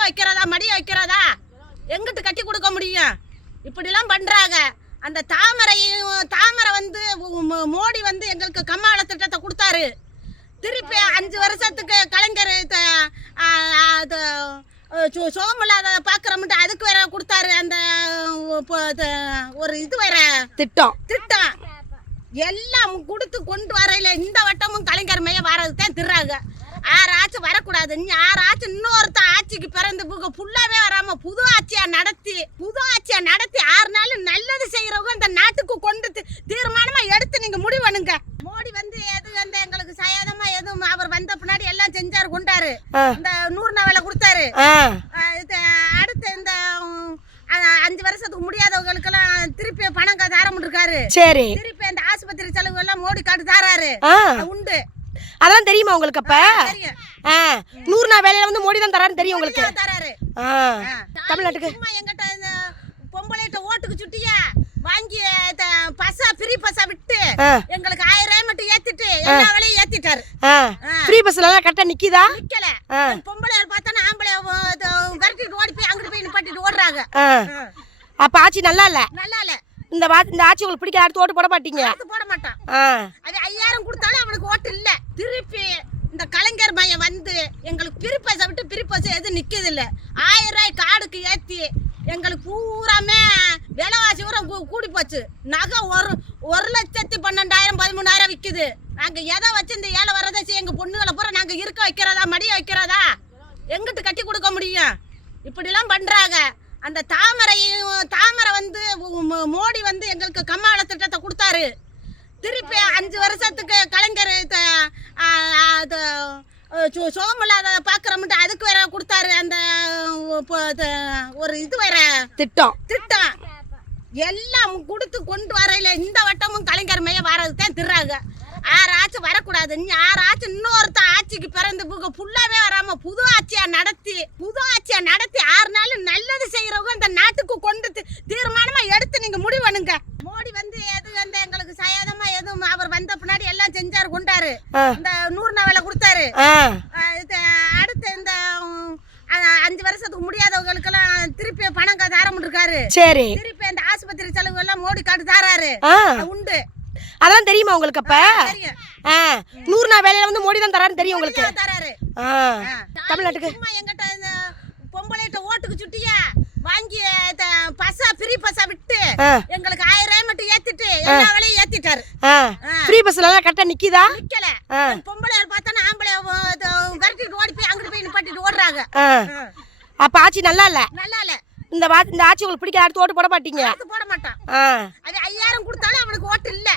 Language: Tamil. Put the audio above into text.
இருக்க வைக்கிறதா மடிய வைக்கிறதா எங்கிட்டு கட்டி கொடுக்க முடியும்? இப்படிலாம் பண்றாங்க. அந்த தாமரை வந்து மோடி வந்து எங்களுக்கு கம்மாள திட்டத்தை கொடுத்தாரு. திருப்பி 5 வருஷத்துக்கு கலைஞர் சோகமில்லாத பாக்குறோம்ட்டு அதுக்கு வேற கொடுத்தாரு. அந்த ஒரு இது வேற திட்டம் எல்லாம் கொடுத்து கொண்டு வரையில இந்த வட்டமும் கலைஞர் மைய வரதுதான் திர்றாங்க. யாராச்சும் வரக்கூடாது, யாராச்சும் இன்னொருத்த ஆட்சிக்கு பிறந்து ஃபுல்லாவே வராம புது ஆட்சியா நடத்தி 6 நாள் நல்லது செய்யறவங்க இந்த நாட்டுக்கு கொண்டு தீர்மானமா எடுத்து நீங்க முடிவு பண்ணுங்க. மோடி வந்து எது வந்து எங்களுக்கு சயாதமா எதுவும் அவர் வந்த பின்னாடி எல்லாம் செஞ்சாரு கொண்டாரு. இந்த 100 நாள் வேலை கொடுத்தாரு. அடுத்து இந்த 5 வருஷத்துக்கு முடியாதவங்களுக்கு எல்லாம் திருப்பி பணம் தாரம் இருக்காரு. சரி, திருப்பி அந்த ஆஸ்பத்திரி செலவு எல்லாம் மோடி காட்டு தாராரு உண்டு. அதெல்லாம் தெரியுமா உங்களுக்கு? அப்ப 100 நாள் வேலையில வந்து மோடி தான் தராருன்னு தெரியும் உங்களுக்கு? தராரு. தமிழ்நாட்டுக்கு எங்கிட்ட பொம்பளைட்ட ஓட்டுக்கு சுட்டியா வாங்கி ஃப்ரீ பஸ்ஸா விட்டு எங்களுக்கு 1000 ரூபாய் மட்டும் ஏத்திட்டு எல்லா வேலையும் ஏத்திட்டாரு. ஃப்ரீ பஸ்ல எல்லாம் கரெக்டா நிக்கிதா? நிக்கல. பொம்பளை பார்த்தானே ஆம்பளை விரட்டிட்டு ஓடி போய் அங்கிட்டு போய் நிப்பாட்டிட்டு ஓடுறாங்க. அப்ப ஆட்சி நல்லா இல்ல. இந்த ஆட்சி உங்களுக்கு பிடிக்க அடுத்து ஓட்டு போட மாட்டீங்க? போட மாட்டான். அது 5000 கொடுத்தாலும் அவனுக்கு ஓட்டு இல்ல. திருப்பி இந்த கலைஞர் மையம் வந்து எங்களுக்கு பிரிப்பசை விட்டு பிரிப்பசை எதுவும் நிற்கிறது இல்லை. 1000 ரூபாய் கார்டுக்கு ஏற்றி எங்களுக்கு பூராமே விலைவாசி கூடி போச்சு. நகை 1,12,000 13,000 விற்குது. நாங்கள் எதை வச்சு இந்த ஏழை வரதை எங்கள் பொண்ணுகளை பூரா நாங்கள் இருக்க வைக்கிறதா மடிய வைக்கிறதா எங்கிட்டு கட்டி கொடுக்க முடியும்? இப்படிலாம் பண்ணுறாங்க. அந்த தாமரை வந்து மோடி வந்து எங்களுக்கு கம்மாள திட்டத்தை கொடுத்தாரு. திருப்பி 5 வருஷத்துக்கு கலைஞர் சோகமில்லாத பாக்குறோம்ட்டு அதுக்கு வேற கொடுத்தாரு. அந்த ஒரு இது வேற திட்டம் எல்லாம் கொடுத்து கொண்டு வரையில இந்த வட்டமும் கலைஞர் மைய வரதுதான் திர்றாங்க. யாராச்சும் வரக்கூடாது, யாராச்சும் இன்னொருத்த ஆட்சிக்கு பிறந்து ஃபுல்லாவே வராம புது ஆட்சியா நடத்தி 6 நாள் நல்லது செய்யறவங்க இந்த நாட்டுக்கு கொண்டு தீர்மானமா எடுத்து நீங்க முடிவு பண்ணுங்க. மோடி வந்து எது வந்து எங்களுக்கு சயாதமா எதுவும் அவர் வந்த பின்னாடி எல்லாம் செஞ்சாரு கொண்டாரு. இந்த 100 நாள் வேலை கொடுத்தாரு. அடுத்து இந்த 5 வருஷத்துக்கு முடியாதவங்களுக்கு எல்லாம் திருப்பி பணம் தாரம் இருக்காரு. சரி, திருப்பி அந்த ஆஸ்பத்திரி செலவு எல்லாம் மோடி காட்டு தாராரு உண்டு. அதெல்லாம் தெரியுமா உங்களுக்கு? அப்ப 100 நாள் வேலையில வந்து மோடி தான் தராருன்னு தெரியும் உங்களுக்கு? தராரு. தமிழ்நாட்டுக்கு எங்கிட்ட பொம்பளைட்ட ஓட்டுக்கு சுட்டியா வாங்கி ஃப்ரீ பஸ்ஸா விட்டு எங்களுக்கு 1000 ரூபாய் மட்டும் ஏத்திட்டு எல்லா வேலையும் ஏத்திட்டாரு. ஃப்ரீ பஸ்ல எல்லாம் கரெக்டா நிக்கிதா? நிக்கல. பொம்பளை பார்த்தானே ஆம்பளை விரட்டிட்டு ஓடி போய் அங்கிட்டு போய் நிப்பாட்டிட்டு ஓடுறாங்க. அப்ப ஆட்சி நல்லா இல்ல. இந்த ஆட்சி உங்களுக்கு பிடிக்க அடுத்து ஓட்டு போட மாட்டீங்க? போட மாட்டான். அது 5000 கொடுத்தாலும் அவனுக்கு ஓட்டு இல்ல.